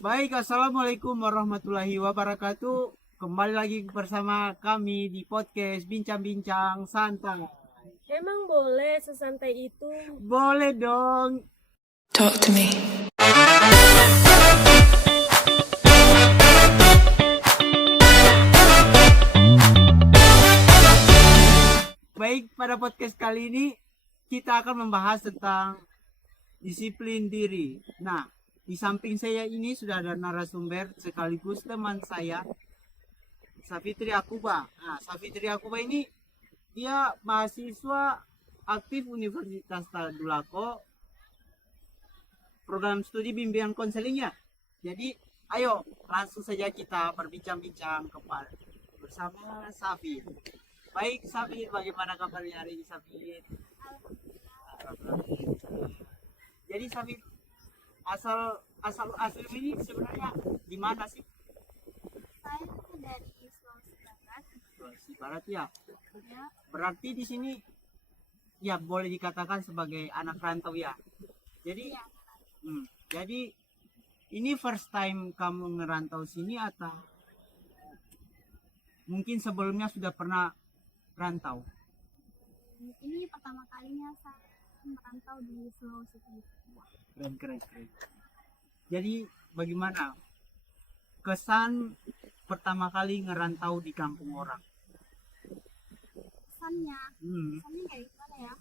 Baik, assalamualaikum warahmatullahi wabarakatuh. Kembali lagi bersama kami di podcast Bincang-Bincang Santai. Emang boleh sesantai itu? Boleh dong. Talk to me. Baik, pada podcast kali ini kita akan membahas tentang disiplin diri. Nah, di samping saya ini sudah ada narasumber sekaligus teman saya, Safitri Akuba. Nah, Safitri Akuba ini dia mahasiswa aktif Universitas Tadulako, program studi bimbingan konselingnya. Jadi, ayo langsung saja kita berbincang-bincang bersama Safit. Baik, Safit, bagaimana kabarnya hari ini, Safit? Jadi, Safit, asal ini sebenarnya di mana sih? Saya dari Sulawesi Barat. Sulawesi Barat ya. Ya, Berarti di sini ya boleh dikatakan sebagai anak rantau ya. Jadi, ya. jadi ini first time kamu ngerantau sini atau mungkin sebelumnya sudah pernah rantau? Ini pertama kalinya saya merantau di Sulawesi Barat. Keren. Jadi bagaimana kesan pertama kali ngerantau di kampung orang? Kesannya kayak gimana ya?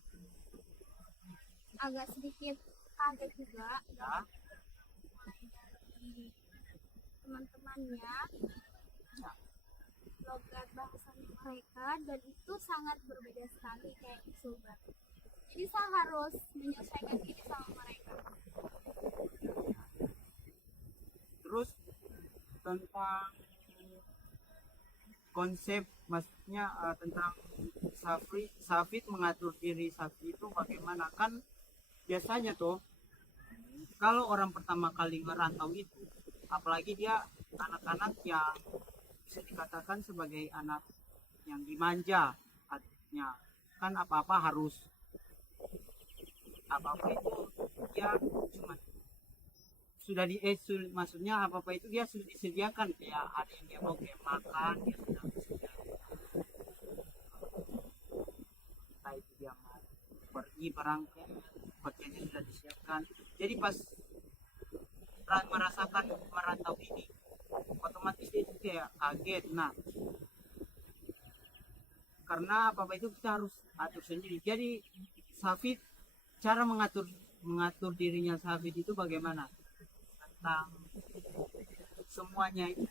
Agak sedikit kaget juga. Ya. Mulai dari teman-temannya, logat bahasa mereka, dan itu sangat berbeda sekali kayak Sulbar. Jadi saya harus menyesuaikan diri sama mereka. Terus tentang konsep, maksudnya tentang Safit mengatur diri Safit itu bagaimana? Kan biasanya tuh kalau orang pertama kali ngerantau itu, apalagi dia anak-anak yang bisa dikatakan sebagai anak yang dimanja, artinya kan apa-apa itu dia cuma sudah maksudnya apa-apa itu dia sudah disediakan, kayak ada yang dia mau kayak makan dia sudah disediakan, entah itu dia mau pergi berangkat pakaiannya sudah disiapkan. Jadi pas merasakan merantau ini otomatis itu kayak kaget. Nah, karena apa-apa itu kita harus atur sendiri. Jadi Safit, cara mengatur dirinya Safit itu bagaimana? Tentang semuanya itu,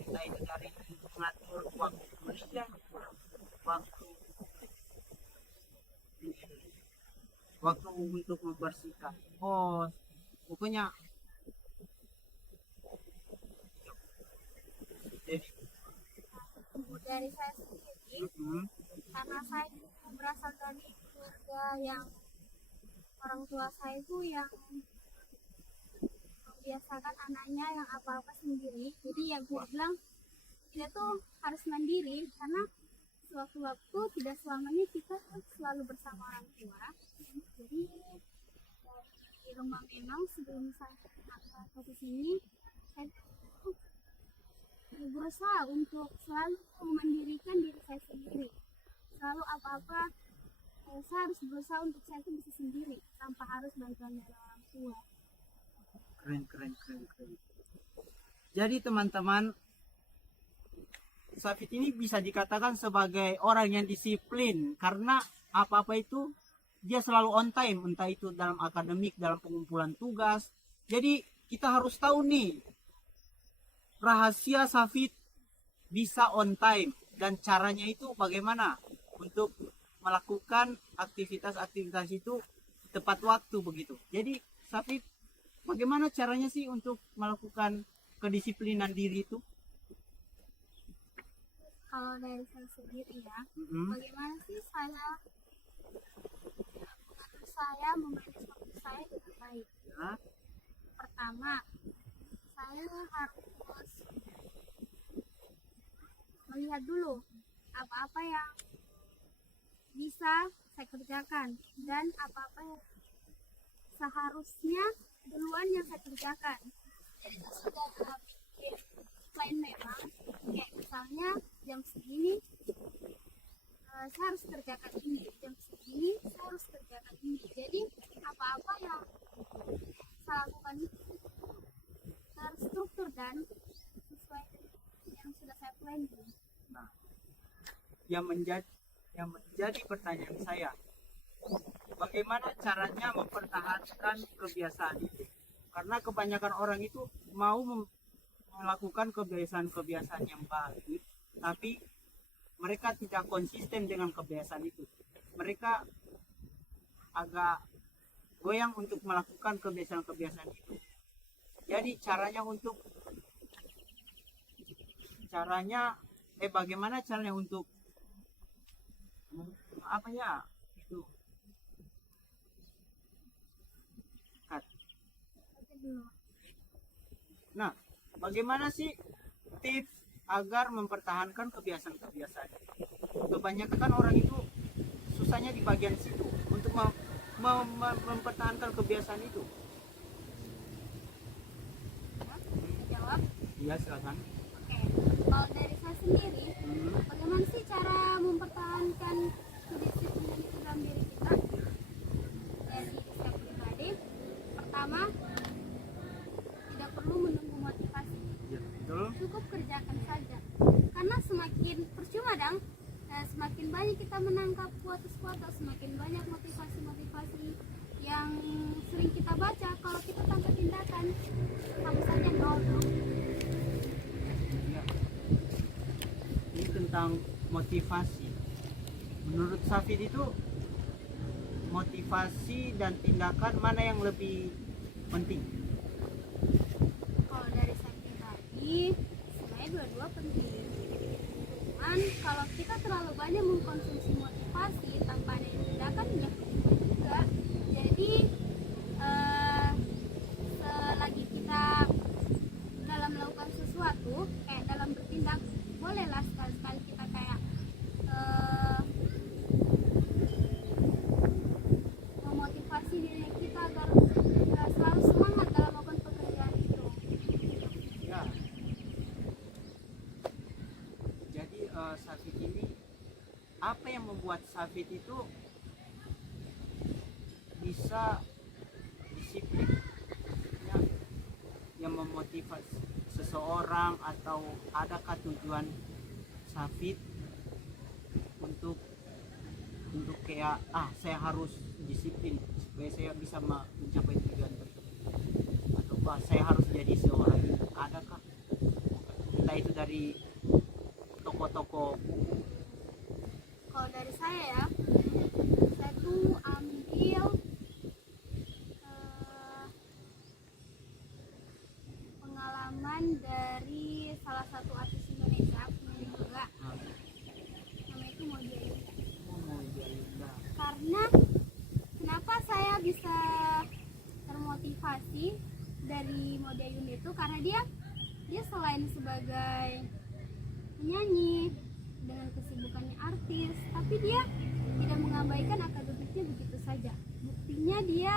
kita itu dari mengatur waktu kuliah, waktu untuk membersihkan. Oh, pokoknya jadi Dari saya sendiri, karena saya berasal dari keluarga yang orang tua saya itu yang membiasakan anaknya yang apa-apa sendiri. Jadi ya gue bilang kita tuh harus mandiri, karena sewaktu-waktu tidak selamanya kita selalu bersama orang tua. Jadi di rumah memang sebelum saya ke sini, saya tuh berusaha untuk selalu memandirikan diri saya sendiri. Selalu apa-apa saya harus berusaha untuk saya itu bisa sendiri tanpa harus bantuan dari orang tua. keren. Jadi teman-teman, Safit ini bisa dikatakan sebagai orang yang disiplin karena apa-apa itu dia selalu on time, entah itu dalam akademik, dalam pengumpulan tugas. Jadi kita harus tahu nih rahasia Safit bisa on time dan caranya itu bagaimana untuk melakukan aktivitas-aktivitas itu tepat waktu begitu. Jadi Safit, bagaimana caranya sih untuk melakukan kedisiplinan diri itu? Kalau dari saya sendiri ya, bagaimana sih saya memanage waktu saya dengan baik? Ya. Pertama, saya harus melihat dulu apa-apa yang bisa saya kerjakan dan apa-apa yang seharusnya duluan yang saya kerjakan. jadi tuh sudah bikin plan memang, kayak misalnya jam segini saya harus kerjakan ini, jam segini saya harus kerjakan ini. Jadi apa-apa yang saya lakukan itu terstruktur dan sesuai yang sudah saya planning. Nah, yang menjadi pertanyaan saya, bagaimana caranya mempertahankan kebiasaan itu? Karena kebanyakan orang itu mau melakukan kebiasaan-kebiasaan yang baik, tapi mereka tidak konsisten dengan kebiasaan itu. Mereka agak goyang untuk melakukan kebiasaan-kebiasaan itu. Jadi bagaimana caranya untuk apa ya itu? Nah, bagaimana sih tips agar mempertahankan kebiasaan-kebiasaan? Kebanyakan orang itu susahnya di bagian situ untuk mempertahankan kebiasaan itu. Jawab. Iya, silakan. Oke, kalau dari saya sendiri, bagaimana sih cara mempertahankan kedisiplinan itu dalam diri kita? Dari saya pribadi, pertama, tidak perlu menunggu motivasi, Ya, betul. cukup kerjakan saja. Karena semakin percuma dong, semakin banyak kita menangkap quotes-quotes, semakin banyak motivasi-motivasi yang sering kita baca, kalau kita tanpa tindakan, sama saja nol dong. Ya. Ini tentang motivasi. Menurut Safid itu motivasi dan tindakan mana yang lebih penting? Kalau dari saya pribadi, sebenarnya dua-dua penting. Cuman kalau kita terlalu banyak mengkonsumsi motivasi tanpa ada tindakan, ya percuma juga. Jadi selagi kita dalam melakukan sesuatu, kayak dalam bertindak, bolehlah sekali-sekali kita kayak memotivasi diri kita agar selalu semangat dalam melakukan pekerjaan itu. Ya. Jadi Safid ini, apa yang membuat Safid itu bisa disiplin? Ya, yang memotivasi seseorang, atau adakah tujuan Safid untuk kayak saya harus disiplin supaya saya bisa mencapai tujuan tersebut, atau saya harus jadi seorang ini? Adakah? Entah itu dari toko-toko buku. Kalau dari saya ya, saya tuh ambil pengalaman dari salah satu artis Indonesia, penyanyi juga, namanya itu Maudy Ayunda. Karena kenapa saya bisa termotivasi dari Maudy Ayunda itu, karena dia selain sebagai penyanyi dengan kesibukannya artis, tapi dia tidak mengabaikan akademiknya begitu saja. Buktinya dia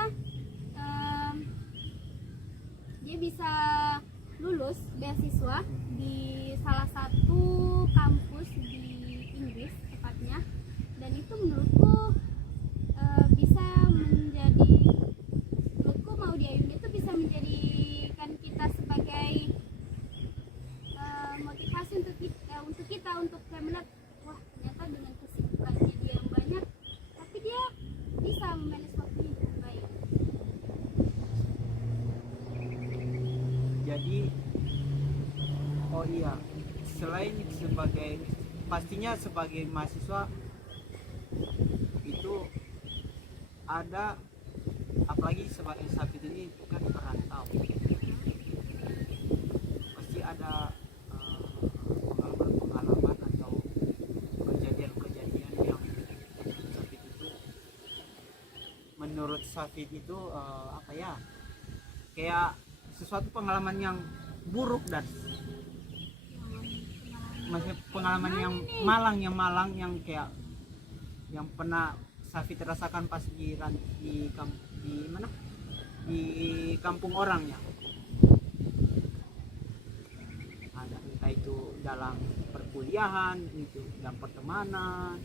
bisa lulus beasiswa di salah satu kampus di Inggris tepatnya, dan itu menurutku Maudy Ayunda itu bisa menjadikan kita sebagai motivasi untuk kita untuk kayak melihat, wah ternyata dengan kesibukannya dia yang banyak, tapi dia bisa memanage waktunya dengan baik. Jadi selain pastinya sebagai mahasiswa itu ada, apalagi sebagai Safid ini kan perantau, pasti ada pengalaman atau kejadian-kejadian yang Safid itu, menurut Safid itu kayak sesuatu pengalaman yang buruk, dan maksudnya pengalaman yang malang yang kayak yang pernah Safid rasakan pas di kampung orangnya. dalam perkuliahan itu, dalam pertemanan?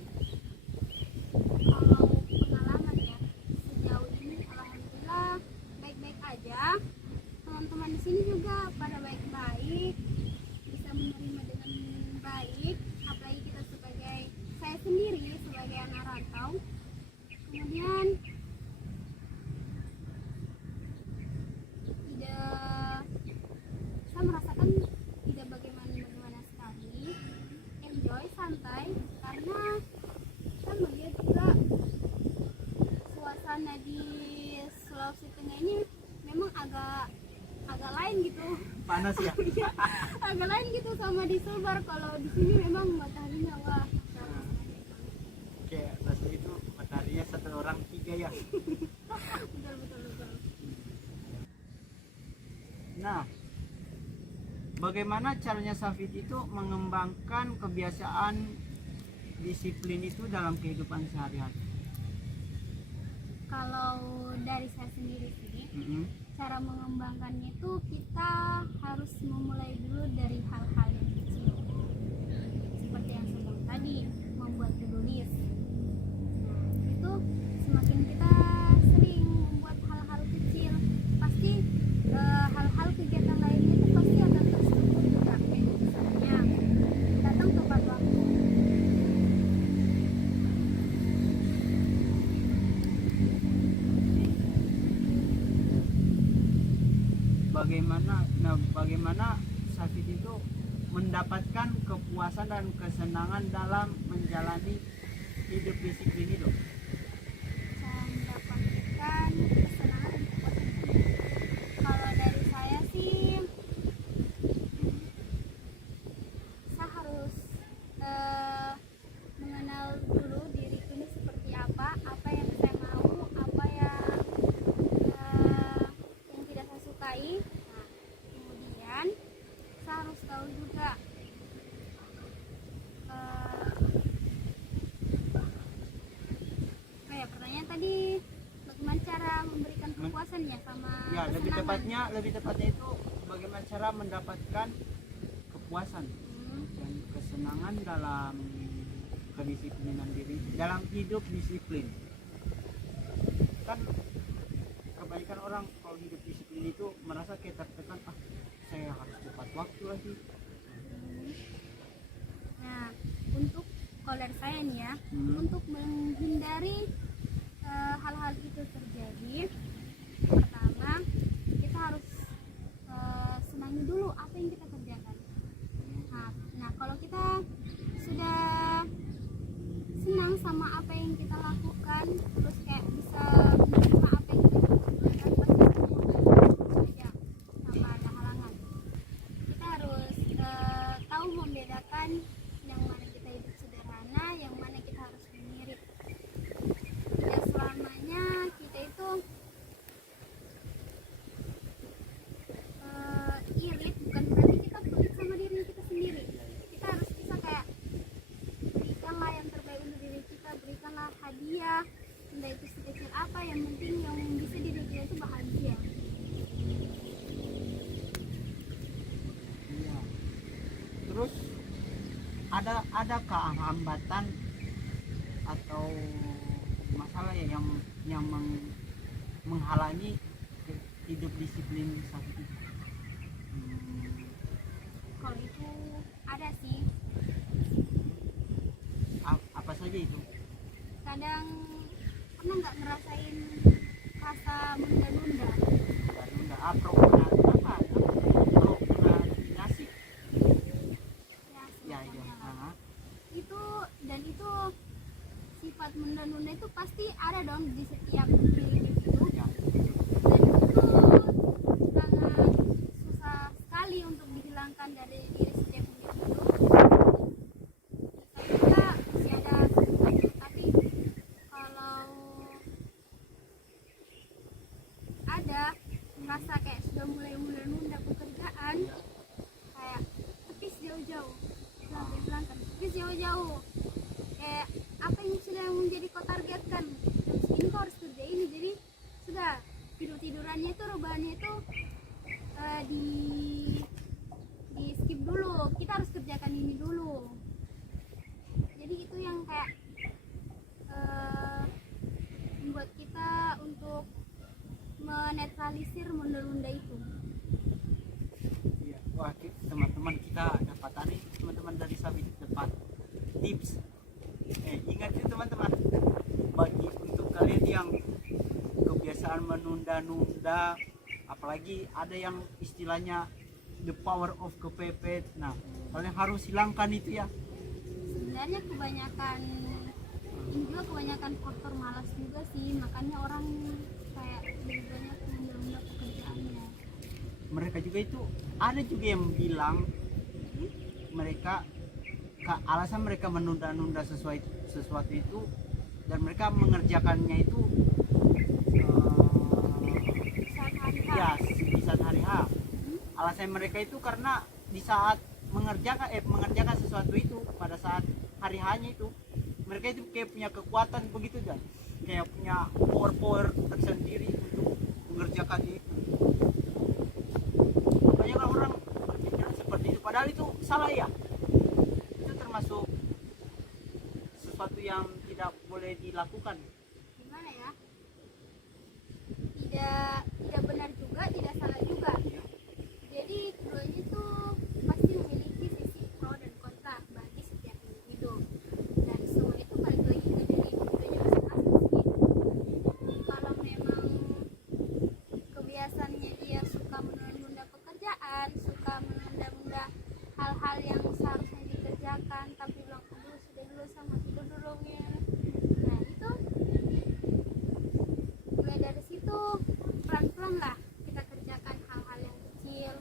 Kalau pengalaman ya, sejauh ini alhamdulillah baik-baik aja. Teman-teman di sini juga pada baik-baik, bisa menerima dengan baik. Apalagi kita sebagai, saya sendiri sebagai anak rantau. Kemudian tidak, saya merasakan tidak bagaimana sekali, enjoy, santai, karena saya melihat juga suasana di Sulawesi Tengah ini memang agak lain gitu. Panas ya? Agak lain gitu sama di Sulbar. Kalau di sini memang mataharinya wah. Kayak rasanya itu mataharinya 1/3 ya. Betul. Nah, bagaimana caranya Safid itu mengembangkan kebiasaan disiplin itu dalam kehidupan sehari-hari? Kalau dari saya sendiri sih, cara mengembangkannya itu kita harus memulai dulu dari hal-hal yang kecil. Seperti yang saya bilang tadi, membuat to-do list. Nah, itu semakin kita sering membuat hal-hal kecil, pasti hal-hal kegiatan lainnya itu pasti akan terstruktur juga. Kayak misalnya datang tepat waktu. Bagaimana Safid itu mendapatkan kepuasan dan kesenangan dalam menjalani hidup disiplin itu? Cara mendapatkan kesenangan dan kepuasan. Kalau dari saya sih, saya harus mengenal dulu diriku ini seperti apa yang saya mau, apa yang tidak saya sukai. Nah, kemudian saya harus tahu juga pertanyaan tadi, bagaimana cara memberikan kepuasannya sama Ya, lebih kesenangan. tepatnya itu bagaimana cara mendapatkan kepuasan dan kesenangan dalam kedisiplinan diri, dalam hidup disiplin. Kan kebanyakan orang kalau hidup disiplin itu merasa kayak tertekan, saya harus cepat waktu lagi. Nah, untuk kalau dari saya nih ya, untuk menghindari hal-hal itu terjadi, pertama kita harus senangi dulu apa yang kita kerjakan. Nah, kalau kita sudah senang sama apa yang kita lakukan, terus kayak bisa menerima apa yang kita kerjakan, pasti semua saja tanpa ada halangan. Kita harus tahu membedakan yang mana kita hidup sederhana, yang mana kita harus mirip. Tidak selamanya kita itu irit, bukan berarti kita pelit sama diri kita sendiri. Kita harus bisa kayak berikanlah yang terbaik untuk diri kita, berikanlah hadiah, entah itu sekecil apa, yang penting yang bisa diri kita itu bahagia. Iya. Terus adakah hambatan atau masalah ya yang menghalangi hidup disiplin Safid itu? Kalau itu ada sih, Apa saja itu? kadang pernah nggak ngerasain rasa menunda-nunda. Prokrastinasi. Ya, Ya, semacamnya lah. Aha. Itu sifat menunda-nunda itu pasti ada dong di setiap diri itu, Ya. dan itu sangat susah sekali untuk dihilangkan dari diri setiap individu. Bisa juga masih ada, tapi kalau mengerjakan ini dulu. Jadi itu yang kayak membuat kita untuk menetralisir menunda-nunda itu. Iya. Wah, teman-teman, kita dapat tadi teman-teman dari Safid dapat tips. Ingat itu teman-teman, bagi untuk kalian yang kebiasaan menunda-nunda, apalagi ada yang istilahnya the power of kepepet. Nah, kalian harus hilangkan itu ya. Sebenarnya kebanyakan ini juga kebanyakan faktor malas juga sih, makanya orang kayak lebih banyak menunda-nunda pekerjaannya. Mereka juga itu ada juga yang bilang mereka alasan mereka menunda-nunda sesuatu itu dan mereka mengerjakannya itu Saat hari H. ya di saat hari H. Alasan mereka itu karena di saat mengerjakan sesuatu itu pada saat hari H-nya itu mereka itu kayak punya kekuatan begitu kan, kayak punya power tersendiri untuk mengerjakan itu. Banyak orang berpikiran seperti itu, padahal itu salah ya. Itu termasuk sesuatu yang tidak boleh dilakukan. Gimana ya? Tidak benar juga, tidak salah juga. Jadi keduanya itu pasti memiliki sisi pro dan kontra bagi setiap individu. Dan semua itu balik lagi ke diri individunya masing-masing sih. Kalau memang kebiasaannya dia suka menunda-nunda pekerjaan, suka menunda-nunda hal-hal yang seharusnya dikerjakan, tapi bilang sudah dulu sama tidur dulu ya. Nah itu mulai dari situ pelan-pelan lah kita kerjakan hal-hal yang kecil,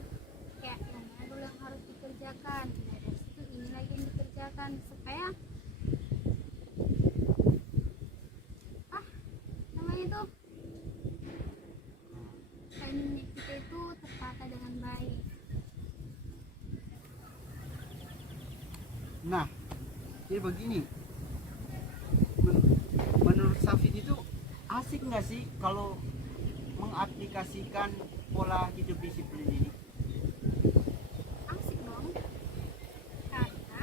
kayak yang mana dulu yang harus dikerjakan. Nah dari situ ini lagi yang dikerjakan supaya namanya itu timingnya kita itu tertata dengan baik. Nah, jadi begini, menurut Safid itu asik nggak sih kalau mengaplikasikan pola hidup disiplin ini? Asik dong, karena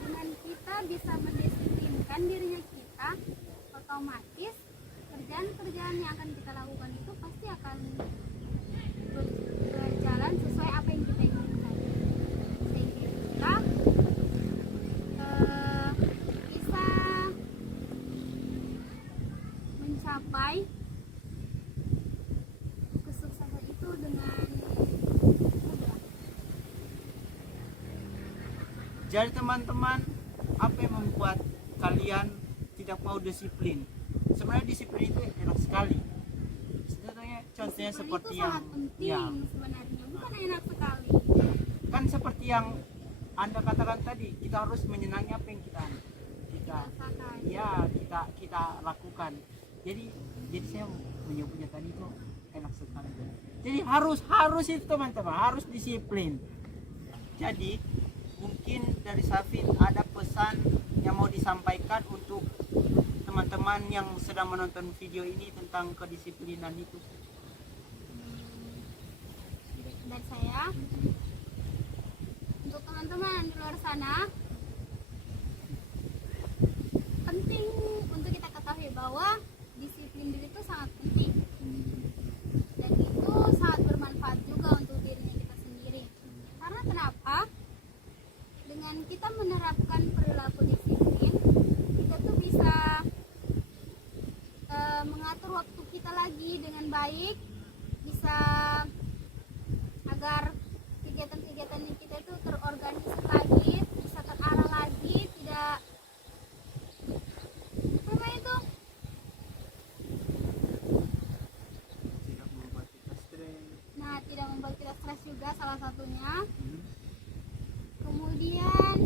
dengan kita bisa mendisiplinkan dirinya kita, otomatis kerjaan-kerjaan yang akan kita lakukan itu pasti akan berjalan sesuai apa yang kita inginkan, sehingga kita bisa mencapai kesuksesan itu dengan mudah. Jadi teman-teman, apa yang membuat kalian tidak mau disiplin? Sebenarnya disiplin itu enak sekali. Contohnya Disiplin seperti itu yang sangat penting ya, sebenarnya, bukan enak sekali. kan seperti yang Anda katakan tadi, kita harus menyenangi apa yang kita Rasakan. ya kita lakukan. Jadi saya menyebutnya tadi itu enak sekali. Jadi harus itu teman-teman, harus disiplin. Jadi mungkin dari Safid ada pesan yang mau disampaikan untuk teman-teman yang sedang menonton video ini tentang kedisiplinan itu. Dari saya untuk teman-teman di luar sana, penting untuk kita ketahui bahwa disiplin diri itu sangat penting dan itu sangat bermanfaat juga untuk dirinya kita sendiri. Karena kenapa? Dengan kita menerapkan perilaku disiplin, kita tuh bisa mengatur waktu kita lagi dengan baik, bisa agar kegiatan-kegiatan kita itu terorganisir lagi, bisa terarah lagi, tidak apa itu Tidak membuat kita stres. nah tidak membuat kita stres juga salah satunya. Kemudian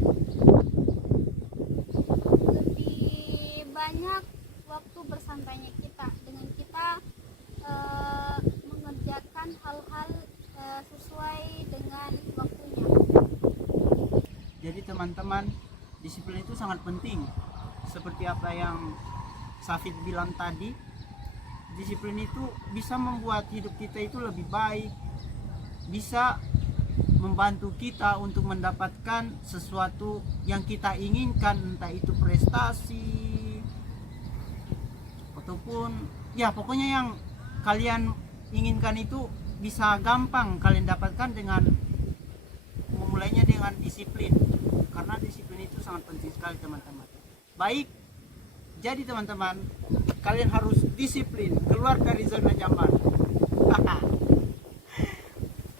lebih banyak waktu bersantainya kita dengan kita mengerjakan hal-hal sesuai dengan waktunya. Jadi teman-teman, disiplin itu sangat penting. Seperti apa yang Safid bilang tadi, disiplin itu bisa membuat hidup kita itu lebih baik, bisa membantu kita untuk mendapatkan sesuatu yang kita inginkan, entah itu prestasi ataupun ya pokoknya yang kalian inginkan itu bisa gampang kalian dapatkan dengan memulainya dengan disiplin, karena disiplin itu sangat penting sekali teman-teman. Baik, jadi teman-teman, kalian harus disiplin, keluar dari zona nyaman.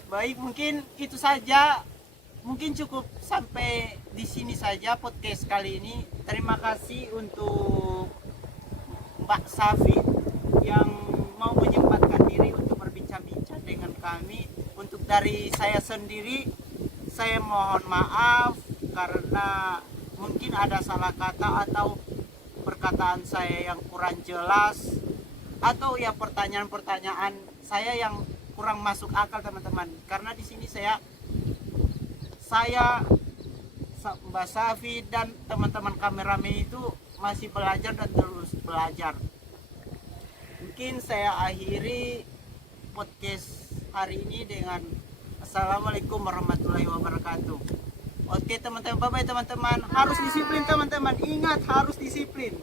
Baik, mungkin itu saja. Mungkin cukup sampai di sini saja podcast kali ini. Terima kasih untuk Mbak Safi yang mau menyempatkan diri untuk berbincang-bincang dengan kami. Untuk dari saya sendiri, saya mohon maaf karena mungkin ada salah kata atau perkataan saya yang kurang jelas, atau ya pertanyaan-pertanyaan saya yang kurang masuk akal teman-teman. Karena di sini saya Mbak Safi dan teman-teman kameramen itu masih belajar dan terus belajar. Mungkin saya akhiri podcast hari ini dengan Assalamualaikum warahmatullahi wabarakatuh. Oke teman-teman, bye bye teman-teman. Harus disiplin teman-teman. Ingat, harus disiplin.